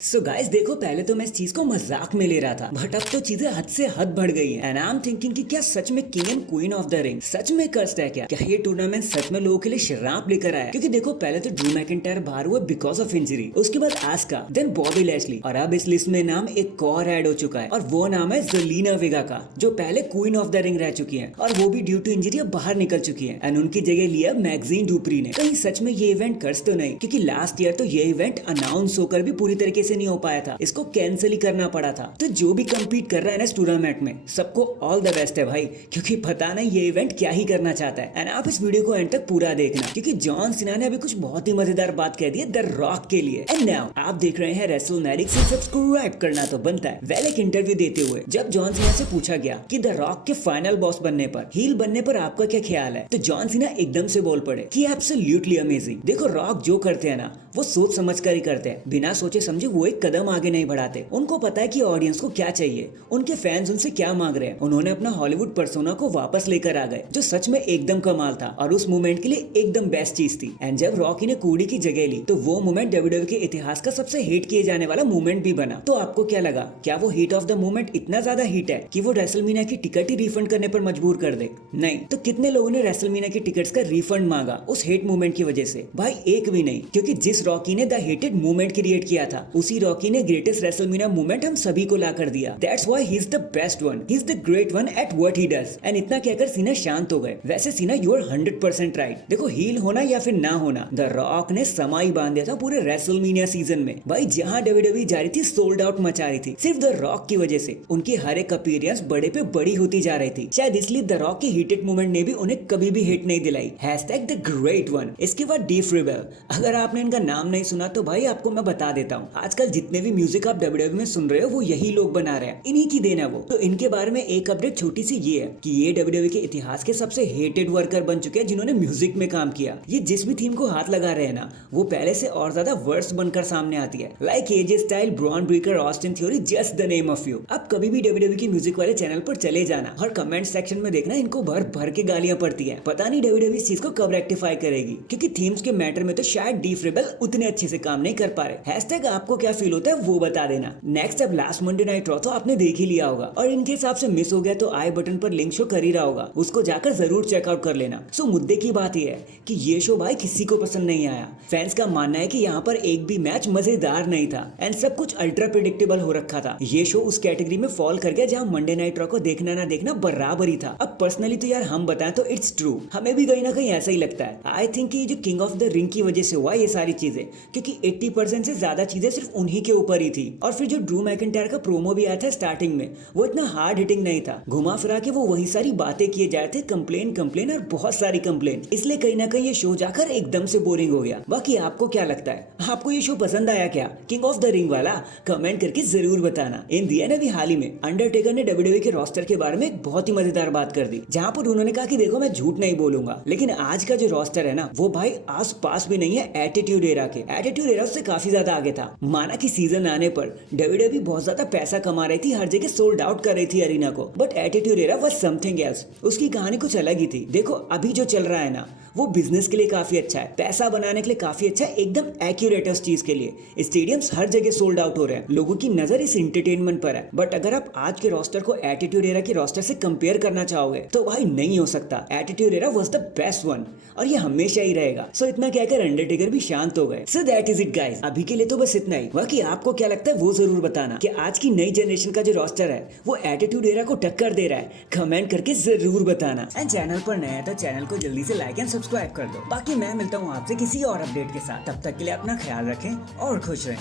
So guys देखो, पहले तो मैं इस चीज को मजाक में ले रहा था, बट अब तो चीजें हद से हद बढ़ गई हैं। एंड आई एम थिंकिंग कि क्या सच में king and queen of the ring सच में कर्स्ड है? क्या ये टूर्नामेंट सच में लोगों के लिए श्राप लेकर आया? क्योंकि देखो, पहले तो ड्रू मैकिंटायर बाहर हुआ बिकॉज ऑफ इंजरी, उसके बाद आस्का, देन बॉबी लैशली, और अब इस लिस्ट में नाम एक और ऐड हो चुका है, और वो नाम है ज़ेलिना वेगा का, जो पहले क्वीन ऑफ द रिंग रह चुकी है, और वो भी ड्यू टू इंजरी अब बाहर निकल चुकी है। एंड उनकी जगह लिया मैगजीन डुप्री ने। कहीं सच में ये इवेंट कर्स तो नहीं? क्योंकि लास्ट ईयर तो ये इवेंट अनाउंस होकर भी पूरी तरीके से नहीं हो पाया था, इसको कैंसिल ही करना पड़ा था। तो जो भी कम्पीट कर रहा है ना इस टूर्नामेंट में, सबको ऑल द बेस्ट है भाई, क्योंकि पता नहीं ये इवेंट क्या ही करना चाहता है। एंड आप इस वीडियो को एंड तक पूरा देखना, क्योंकि जॉन सीना ने अभी कुछ बहुत ही मजेदार बात कह दी है द रॉक के लिए। एंड नाउ आप देख रहे हैं रेसलमैनिक, से सब्सक्राइब करना तो बनता है। वेल, एक इंटरव्यू देते हुए जब जॉन सीना से पूछा गया कि द रॉक के फाइनल बॉस बनने पर, हील बनने पर आपका क्या ख्याल है, तो जॉन सीना एकदम से बोल पड़े कि एब्सोल्युटली अमेजिंग। देखो, रॉक जो करते हैं ना, वो सोच समझ कर ही करते हैं, बिना सोचे समझे वो एक कदम आगे नहीं बढ़ाते। उनको पता है कि ऑडियंस को क्या चाहिए, उनके फैंस उनसे क्या मांग रहे हैं। उन्होंने अपना हॉलीवुड पर्सोना को वापस लेकर आ गए, जो सच में एकदम कमाल था और उस मोमेंट के लिए एकदम बेस्ट चीज थी। एंड जब रॉकी ने कूड़ी की जगह ली, तो वो मोमेंट डब्ल्यूडब्ल्यूई के इतिहास का सबसे हिट किए जाने वाला मोमेंट भी बना। तो आपको क्या लगा, क्या वो हिट ऑफ द मोमेंट इतना ज्यादा हिट है कि वो रेसलमीनिया की टिकट ही रिफंड करने पर मजबूर कर दे? नहीं। तो कितने लोगों ने रेसलमीनिया की टिकट्स का रिफंड मांगा उस हिट मोमेंट की वजह से? भाई एक भी नहीं, क्योंकि जिस रॉकी ने द हिटेड मोमेंट क्रिएट किया था, उसी रॉकी ने ग्रेटेस्ट रेसलमीनिया मोमेंट हम सभी को ला कर दिया। That's why he's the best one. He's the great one at what he does. And इतना कहकर सीना शांत हो गए। वैसे सीना, you are 100% राइट। देखो, हील होना या फिर ना होना, द रॉक ने समाई बांध दिया था पूरे रेसलमीनिया सीजन में। भाई जहां डब्ल्यूडब्ल्यूई जा रही थी, सोल्ड आउट मचा रही थी, सिर्फ द रॉक की वजह से। उनकी हर एक अपीयरेंस बड़े पे बड़ी होती जा रही थी। शायद इसलिए द रॉक की हिटेड मोमेंट ने भी उन्हें कभी भी हिट नहीं दिलाई। #The great one. इसके बाद डीफ रिबेल। अगर आपने इनका नाम नहीं सुना तो भाई आपको मैं बता देता हूँ, आजकल जितने भी म्यूजिक आप डब्ल्यूडब्ल्यूई में सुन रहे हो, वो यही लोग बना रहे हैं, इन्हीं की देन है वो। तो इनके बारे में एक अपडेट छोटी सी ये है कि ये डब्ल्यूडब्ल्यूई के इतिहास के सबसे हेटेड वर्कर बन चुके हैं जिन्होंने म्यूजिक में काम किया। ये जिस भी थीम को हाथ लगा रहे हैं ना, वो पहले से और ज्यादा वर्स्ट बनकर सामने आती है। Like AJ style, Bron Breakker, Austin theory, just the name of you. अब कभी भी डब्ल्यूडब्ल्यूई की म्यूजिक वाले चैनल पर चले जाना और कमेंट सेक्शन में देखना, इनको भर भर के गालियां पड़ती है। पता नहीं डब्ल्यूडब्ल्यूई इस चीज को कब रेक्टिफाई करेगी, क्योंकि थीम्स के मैटर में तो शायद डीफ रिबेल उतने अच्छे से काम नहीं कर पा रहे। आपको क्या फील होता है वो बता देना। नेक्स्ट, अब लास्ट मंडे नाइट रॉ तो आपने देख ही लिया होगा, और इनके हिसाब से मिस हो गया तो आई बटन पर लिंक शो कर ही रहा होगा, उसको जाकर जरूर चेकआउट कर लेना। सो मुद्दे की बात यह है कि ये शो भाई किसी को पसंद नहीं आया। फैंस का मानना है कि यहाँ पर एक भी मैच मजेदार नहीं था, एंड सब कुछ अल्ट्रा प्रेडिक्टेबल हो रखा था। ये शो उस कैटेगरी में फॉल कर गया जहाँ मंडे नाइट रॉ को देखना ना देखना बराबर ही था। अब पर्सनली तो यार हम बताएं तो इट्स ट्रू, हमें भी कहीं ना कहीं ऐसा ही लगता है। आई थिंक कि जो किंग ऑफ द रिंग की वजह से हुआ ये सारी चीजें, क्योंकि 80% से ज्यादा चीजें सिर्फ उन्हीं के ऊपर ही थी। और फिर जो ड्रू मैकिंटायर का प्रोमो भी आया था स्टार्टिंग में, वो इतना हार्ड हिटिंग नहीं था। घुमा फिरा के वो वही सारी बातें किए जाए थे, कंप्लेन कंप्लेन और बहुत सारी कंप्लेन। इसलिए कहीं ना कहीं ये शो जाकर एकदम से बोरिंग हो गया। बाकी आपको क्या लगता है, आपको ये शो पसंद आया क्या, किंग ऑफ द रिंग वाला? कमेंट करके जरूर बताना। इन दी एंड अभी हाल ही में अंडरटेकर ने डब्ल्यूडब्ल्यूई के रोस्टर के बारे में एक बहुत ही मजेदार बात कर दी, जहां पर उन्होंने कहा कि देखो, मैं झूठ नहीं बोलूंगा, लेकिन आज का जो रोस्टर है ना, वो भाई आस पास भी नहीं है एटीट्यूड एरा के। एटीट्यूड एरा उससे काफी ज्यादा आगे था। माना कि सीजन आने पर डब्ल्यूडब्ल्यूई बहुत ज्यादा पैसा कमा रही थी, हर जगह सोल्ड आउट कर रही थी अरीना को, but attitude era was something else. उसकी कहानी कुछ अलग ही थी। देखो, अभी जो चल रहा है ना, वो बिजनेस के लिए काफी अच्छा है, पैसा बनाने के लिए काफी अच्छा है, एकदम एक्यूरेट है उस चीज के लिए। स्टेडियम्स हर जगह सोल्ड आउट हो रहे हैं, लोगों की नजर इस एंटरटेनमेंट पर है। बट अगर आप आज के रोस्टर को एटीट्यूड एरा के रोस्टर से कंपेयर करना चाहोगे तो भाई नहीं हो सकता। Attitude era was the best one, और ये हमेशा ही रहेगा। सो इतना कहकर अंडरटेकर भी शांत हो गए। So that is it guys, अभी के लिए तो बस इतना ही। बाकी आपको क्या लगता है वो जरूर बताना कि आज की नई जनरेशन का जो रोस्टर है वो एटीट्यूड एरा को टक्कर दे रहा है। कमेंट करके जरूर बताना। एंड चैनल पर नया है तो चैनल को जल्दी से लाइक एंड सब्सक्राइब कर दो। बाकी मैं मिलता हूँ आपसे किसी और अपडेट के साथ, तब तक के लिए अपना ख्याल रखें और खुश रहें।